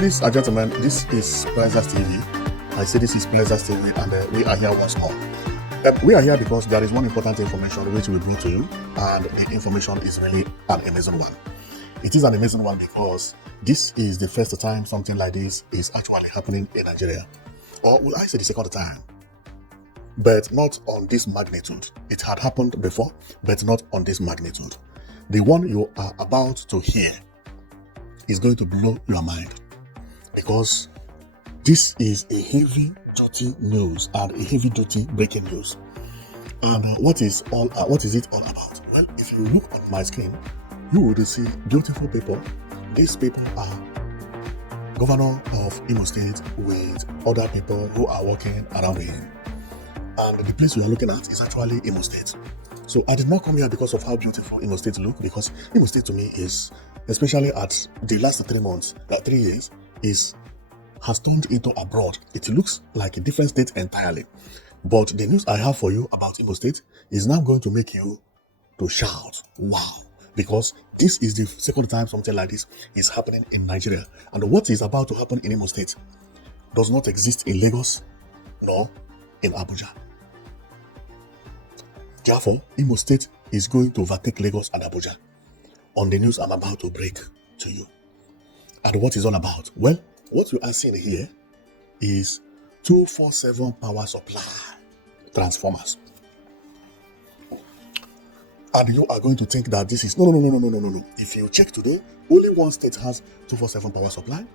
Ladies and gentlemen, this is Pleasures TV. I say this is Pleasures TV, and we are here once more. We are here because there is one important information which we bring to you, and the information is really an amazing one. It is an amazing one because this is the first time something like this is actually happening in Nigeria. Or will I say the second time? But not on this magnitude. It had happened before, but not on this magnitude. The one you are about to hear is going to blow your mind, because this is a heavy duty news and a heavy duty breaking news. And what is it all about? Well, if you look at my screen, you will see beautiful people. These people are governor of Imo State with other people who are working around him. And the place we are looking at is actually Imo State. So I did not come here because of how beautiful Imo State look, because Imo State to me is, especially at the last 3 months, that 3 years, has turned into abroad. It looks like a different state entirely. But the news I have for you about Imo State is now going to make you to shout, wow, because this is the second time something like this is happening in Nigeria. And what is about to happen in Imo State does not exist in Lagos nor in Abuja. Therefore, Imo State is going to overtake Lagos and Abuja on the news I'm about to break to you. And what is all about? Well, what you are seeing here is 247 power supply transformers. And you are going to think that this is no. If you check today, only one state has 247 power supply,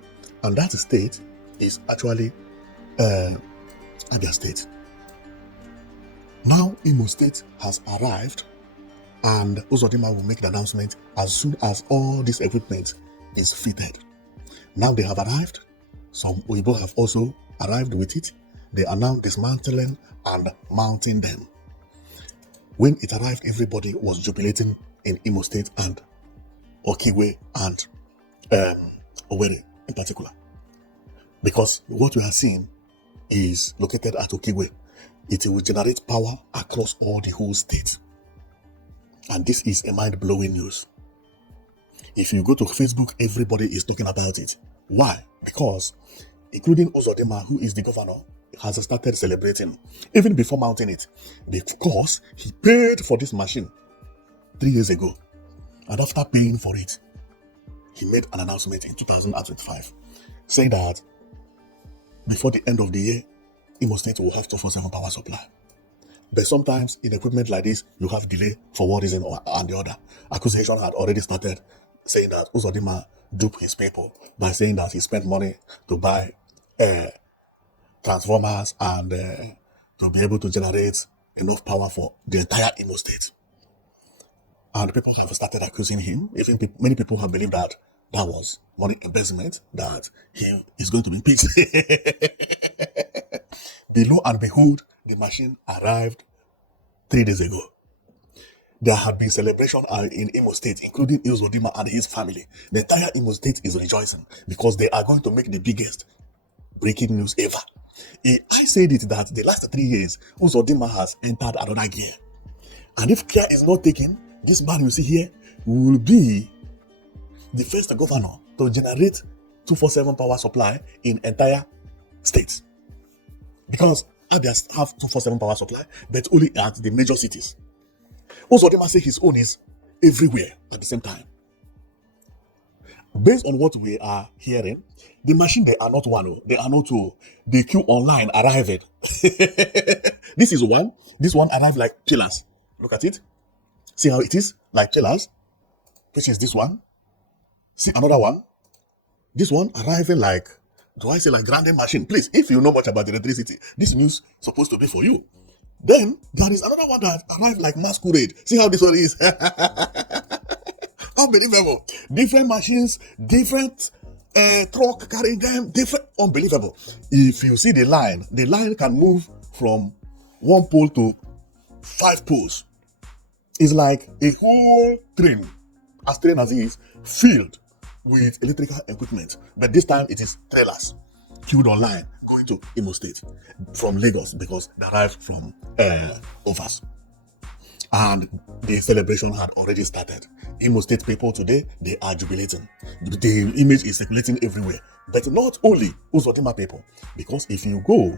and that state is actually Abia State. Now Imo State has arrived, and Uzodimma will make the announcement as soon as all this equipment is fitted. Now they have arrived. Some Weibo have also arrived with it. They are now dismantling and mounting them. When it arrived, everybody was jubilating in Imo State and Okigwe and Owerri in particular, because what we are seeing is located at Okigwe. It will generate power across all the whole state. And this is a mind-blowing news. If you go to Facebook, everybody is talking about it. Why? Because including Uzodimma, who is the governor, has started celebrating even before mounting it, because he paid for this machine 3 years ago. And after paying for it, he made an announcement in 2025 saying that before the end of the year, Imo State will have 247 power supply. But sometimes in equipment like this, you have delay for one reason or the other. Accusation had already started saying that Uzodimma duped his people by saying that he spent money to buy transformers and to be able to generate enough power for the entire Imo State. And people have started accusing him. Even many people have believed that that was money embezzlement, that he is going to be impeached. Lo and behold, the machine arrived 3 days ago. There had been celebration in Imo State, including Uzodimma and his family. The entire Imo State is rejoicing because they are going to make the biggest breaking news ever. I said it that the last 3 years, Uzodimma has entered another gear. And if care is not taken, this man you see here will be the first governor to generate 247 power supply in entire states. Because others have 247 power supply, but only at the major cities. Uzodimma say his own is everywhere at the same time. Based on what we are hearing, the machine, they are not one, they are not two. The queue online arrived. This is one. This one arrived like pillars. Look at it. See how it is? Like pillars. Which is this one. See another one. This one arriving like, do I say like grinding machine? Please, if you know much about electricity, this news is supposed to be for you. Then there is another one that arrived like masquerade. See how this one is? Unbelievable. Different machines, different truck carrying them, different, unbelievable. If you see the line can move from 1 pole to 5 poles. It's like a whole train, as train as it is, filled with electrical equipment. But this time it is trailers queued online going to Imo State from Lagos, because they arrived from Overs. And the celebration had already started. Imo State people today, they are jubilating. The image is circulating everywhere. But not only Uzodimma people, because if you go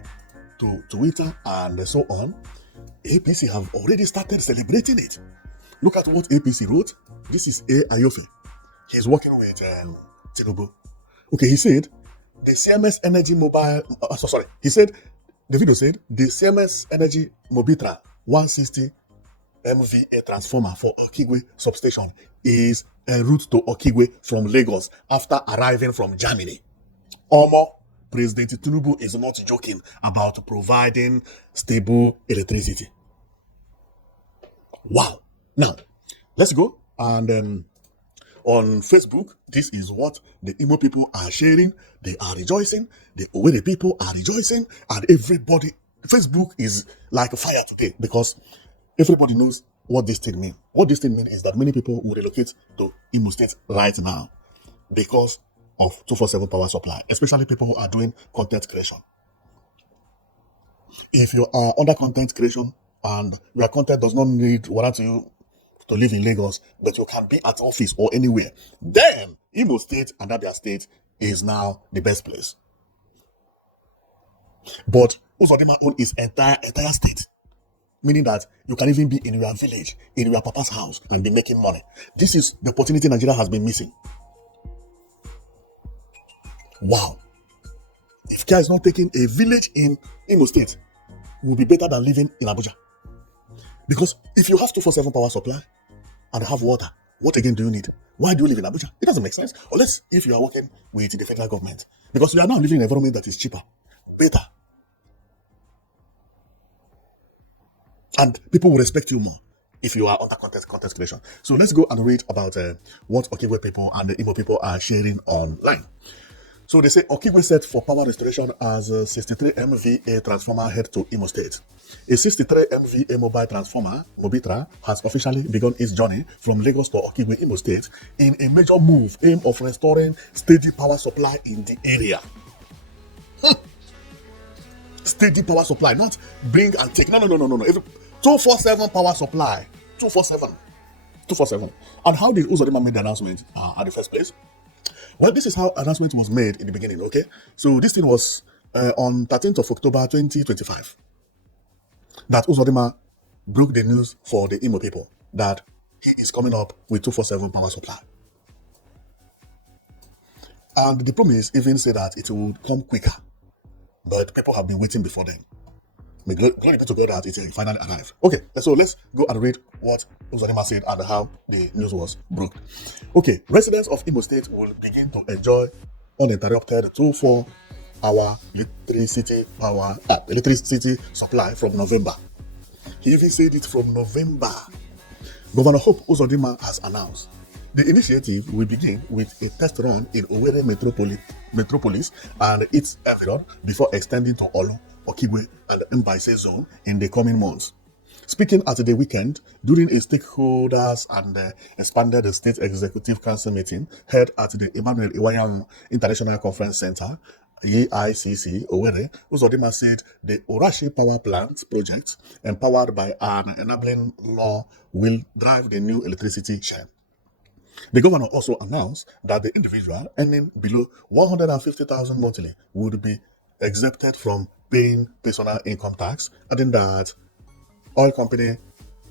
to Twitter and so on, APC have already started celebrating it. Look at what APC wrote. This is A. Ayofe. He's working with Tinubu. Okay, he said, the CMS Energy Mobile, he said, the video said, the CMS Energy Mobitra 160 MVA transformer for Okigwe substation is en route to Okigwe from Lagos after arriving from Germany. Omo, President Tinubu is not joking about providing stable electricity. Wow. Now, let's go. And on Facebook, this is what the Imo people are sharing. They are rejoicing. The Owerri people are rejoicing. And everybody, Facebook is like fire today because everybody knows what this thing means. What this thing means is that many people will relocate to Imo State right now because of 247 power supply, especially people who are doing content creation. If you are under content creation and your content does not need water to live in Lagos, but you can be at office or anywhere, then Imo State and Abia State is now the best place. But Uzodimma owns his entire state, meaning that you can even be in your village, in your papa's house, and be making money. This is the opportunity Nigeria has been missing. Wow. If care is not taking, a village in Imo State will be better than living in Abuja. Because if you have 247 power supply and have water, what again do you need? Why do you live in Abuja? It doesn't make sense. Unless if you are working with the federal government. Because you are now living in an environment that is cheaper, better. And people will respect you more if you are under content creation. So let's go and read about what Okigwe people and the Imo people are sharing online. So they say Okigwe set for power restoration as a 63 MVA transformer head to Imo State. A 63 MVA mobile transformer, Mobitra, has officially begun its journey from Lagos to Okigwe, Imo State, in a major move aimed of restoring steady power supply in the area. Steady power supply, not bring and take. No. 247 power supply. 247. And how did Uzodimma make the announcement at the first place? Well, this is how announcement was made in the beginning, okay? So this thing was on 13th of October 2025 that Uzodimma broke the news for the Imo people that he is coming up with 247 power supply. And the promise even said that it would come quicker, but people have been waiting before then. May glory be to God that it finally arrived. Okay, so let's go and read what Uzodimma said and how the news was broke. Okay, residents of Imo State will begin to enjoy uninterrupted 24-hour electricity supply from November. He even said it from November. Governor Hope Uzodimma has announced the initiative will begin with a test run in Owerri metropolis and its area before extending to Olu, Okigwe, and Mbaise zone in the coming months. Speaking at the weekend during a stakeholders and expanded state executive council meeting held at the Emmanuel Iwayang International Conference Center, EICC, Owerri, Uzodimma said the Orashi Power Plant project, empowered by an enabling law, will drive the new electricity chain. The governor also announced that the individual earning below 150,000 monthly would be exempted from paying personal income tax, adding that oil company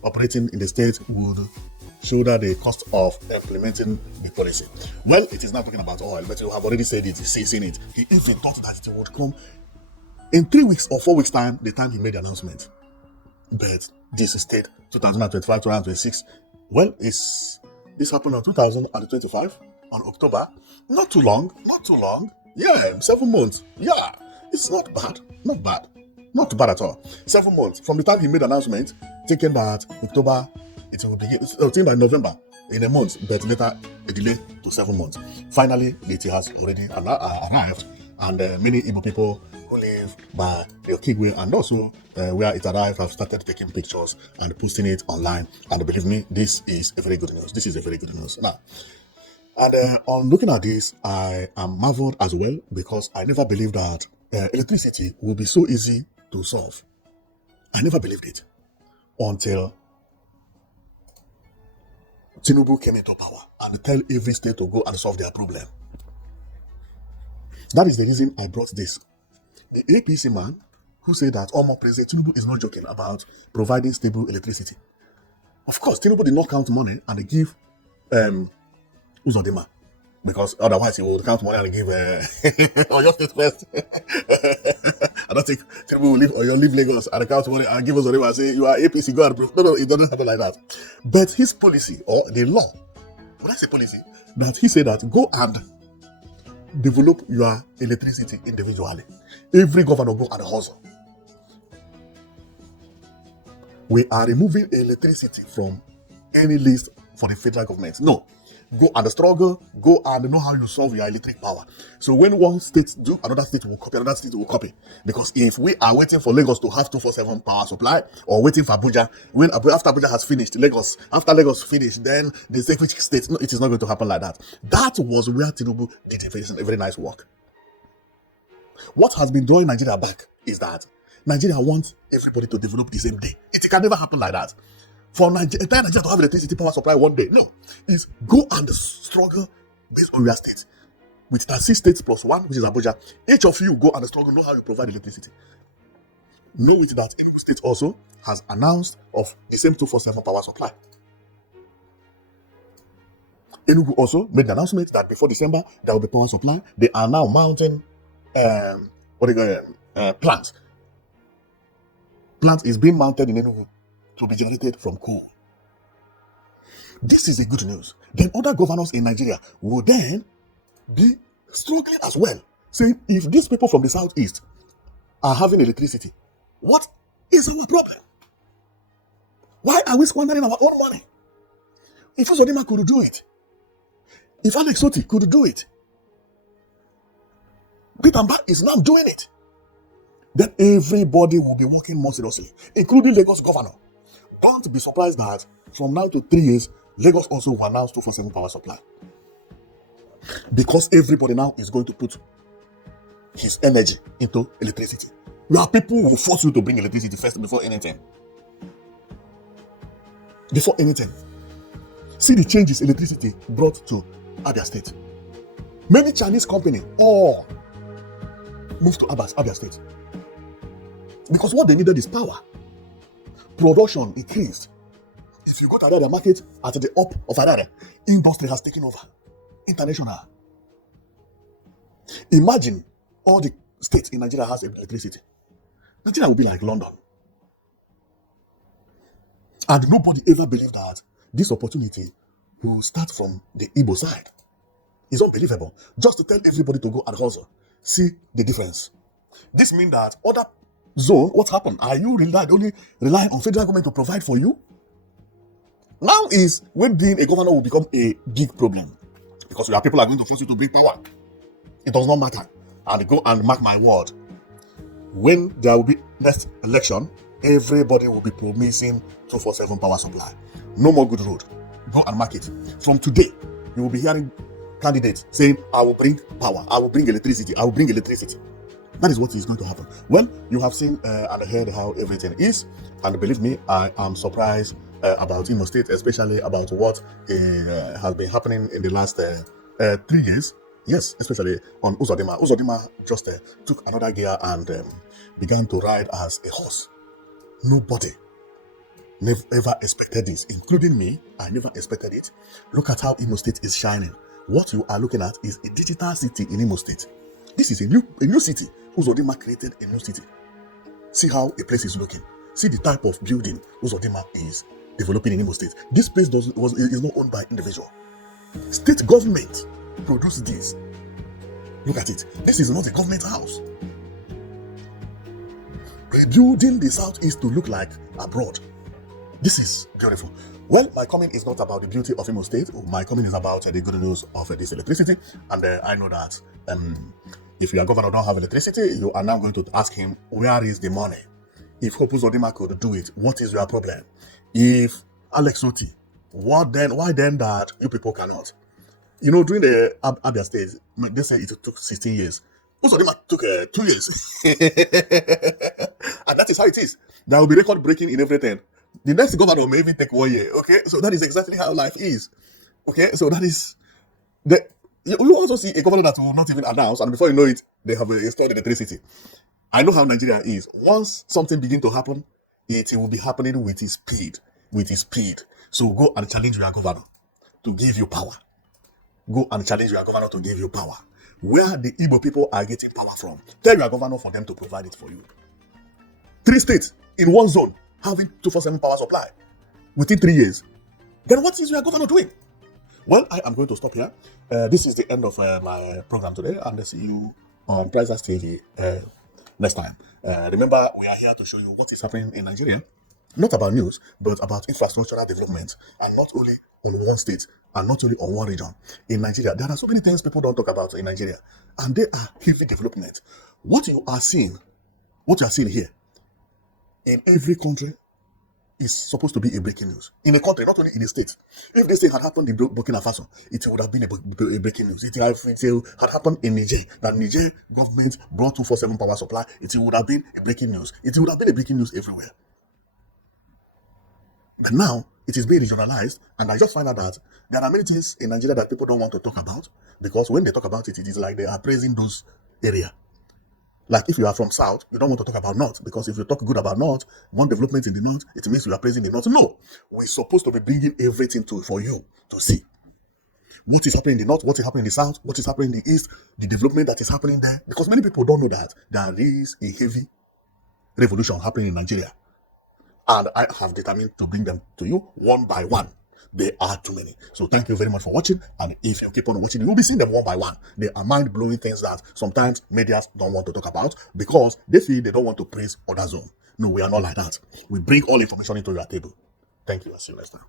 operating in the state would shoulder the cost of implementing the policy. Well, it is not talking about oil, but you have already said it, seen it. He even thought that it would come in 3 weeks or 4 weeks' time, the time he made the announcement. But this state, 2025, 2026, well, this happened on 2025, on October. Not too long. Yeah, 7 months. Yeah, it's not bad. Not bad at all. 7 months from the time he made the announcement, thinking that October, it will begin, thinking by November, in a month, but later a delay to 7 months. Finally, it has already arrived, and many Imo people who live by the Okigwe and also where it arrived have started taking pictures and posting it online. And believe me, this is a very good news. Now, and on looking at this, I am marveled as well because I never believed that electricity will be so easy to solve. I never believed it until Tinubu came into power and tell every state to go and solve their problem. That is the reason I brought this. The APC man who said that Omo President Tinubu is not joking about providing stable electricity. Of course, Tinubu did not count money and they give Uzodimma, because otherwise he would count money and give Oyo State first. I don't think Tinubu will leave Lagos and count money and give Uzodimma and say you are APC, go and prove. No, it doesn't happen like that. But his policy or the law, when I say policy, that he said that go and develop your electricity individually. Every governor go and hustle. We are removing electricity from any list for the federal government. No. Go and struggle, go and know how you solve your electric power. So when one state do, another state will copy, another state will copy. Because if we are waiting for Lagos to have 247 power supply, or waiting for Abuja, after Abuja has finished, after Lagos finished, then they say which state, no, it is not going to happen like that. That was where Tinubu did a very nice work. What has been drawing Nigeria back is that Nigeria wants everybody to develop the same day. It can never happen like that. For entire Nigeria to have electricity power supply one day, no. It's go and struggle based on your state. With 36 states plus one, which is Abuja, each of you go and struggle, know how you provide electricity. Know it that Imo State also has announced of the same 247 power supply. Enugu also made the announcement that before December there will be power supply. They are now mounting plants. Plant is being mounted in Enugu to be generated from coal. This is the good news. Then other governors in Nigeria will then be struggling as well, saying if these people from the southeast are having electricity, what is our problem? Why are we squandering our own money? If Uzodimma could do it, if Alex Otti could do it, Bitamba is now doing it, then everybody will be working more seriously, including Lagos governor. Don't be surprised that from now to 3 years, Lagos also will announce 247 power supply. Because everybody now is going to put his energy into electricity. Your people will force you to bring electricity first before anything. Before anything. See the changes electricity brought to Abia State. Many Chinese companies all moved to Abia State. Because what they needed is power. Production increased. If you go to Harare market at the up of Harare, industry has taken over. International. Imagine all the states in Nigeria has electricity. Nigeria will be like London. And nobody ever believed that this opportunity will start from the Igbo side. It's unbelievable. Just to tell everybody to go and hustle. See the difference. This means that other zone, what happened? Are you only relying on federal government to provide for you? Now is when being a governor will become a big problem. Because your people are going to force you to bring power. It does not matter. And go and mark my word. When there will be next election, everybody will be promising 247 power supply. No more good road. Go and mark it. From today, you will be hearing candidates saying, I will bring power, I will bring electricity, I will bring electricity. That is what is going to happen. Well, you have seen and heard how everything is. And believe me, I am surprised about Imo State, especially about what has been happening in the last 3 years. Yes, especially on Uzodimma. Uzodimma just took another gear and began to ride as a horse. Nobody never expected this, including me. I never expected it. Look at how Imo State is shining. What you are looking at is a digital city in Imo State. This is a new city. Uzodimma created a new city. See how a place is looking. See the type of building Uzodimma is developing in Imo State. This place is not owned by individual. State government produced this. Look at it. This is not a government house. Rebuilding the southeast to look like abroad. This is beautiful. Well, my comment is not about the beauty of Imo State. My comment is about the good news of this electricity. And I know that if your governor don't have electricity, you are now going to ask him, where is the money? If Hope Uzodimma could do it, what is your problem? If Alex Otti, why then that you people cannot? You know, during the Abia State, they say it took 16 years. Uzodimma took 2 years. And that is how it is. There will be record breaking in everything. The next governor may even take 1 year. Okay, so that is exactly how life is. Okay, so that is the. You also see a governor that will not even announce, and before you know it, they have installed electricity. I know how Nigeria is. Once something begins to happen, it will be happening with its speed. With its speed. So go and challenge your governor to give you power. Go and challenge your governor to give you power. Where the Igbo people are getting power from, tell your governor for them to provide it for you. 3 states in one zone having 247 power supply within 3 years. Then what is your governor doing? Well, I am going to stop here. This is the end of my program today, and I'll see you on Prizes TV next time. Remember, we are here to show you what is happening in Nigeria. Not about news, but about infrastructural development, and not only on one state and not only on one region. In Nigeria, there are so many things people don't talk about in Nigeria, and they are heavy development. What you are seeing here in every country is supposed to be a breaking news. In a country, not only in a state. If this thing had happened in Burkina Faso, it would have been a breaking news. It had happened in Niger, that Niger government brought 247 power supply, it would have been a breaking news. It would have been a breaking news everywhere. But now, it is being regionalized, and I just find out that there are many things in Nigeria that people don't want to talk about, because when they talk about it, it is like they are praising those areas. Like if you are from South, you don't want to talk about North, because if you talk good about North, one development in the North, it means you are praising the North. No, we're supposed to be bringing everything for you to see. What is happening in the North, what is happening in the South, what is happening in the East, the development that is happening there. Because many people don't know that there is a heavy revolution happening in Nigeria. And I have determined to bring them to you one by one. There are too many. So thank you very much for watching. And if you keep on watching, you'll be seeing them one by one. They are mind-blowing things that sometimes media don't want to talk about because they feel they don't want to praise other zone. No, we are not like that. We bring all information into your table. Thank you. I'll see you next time.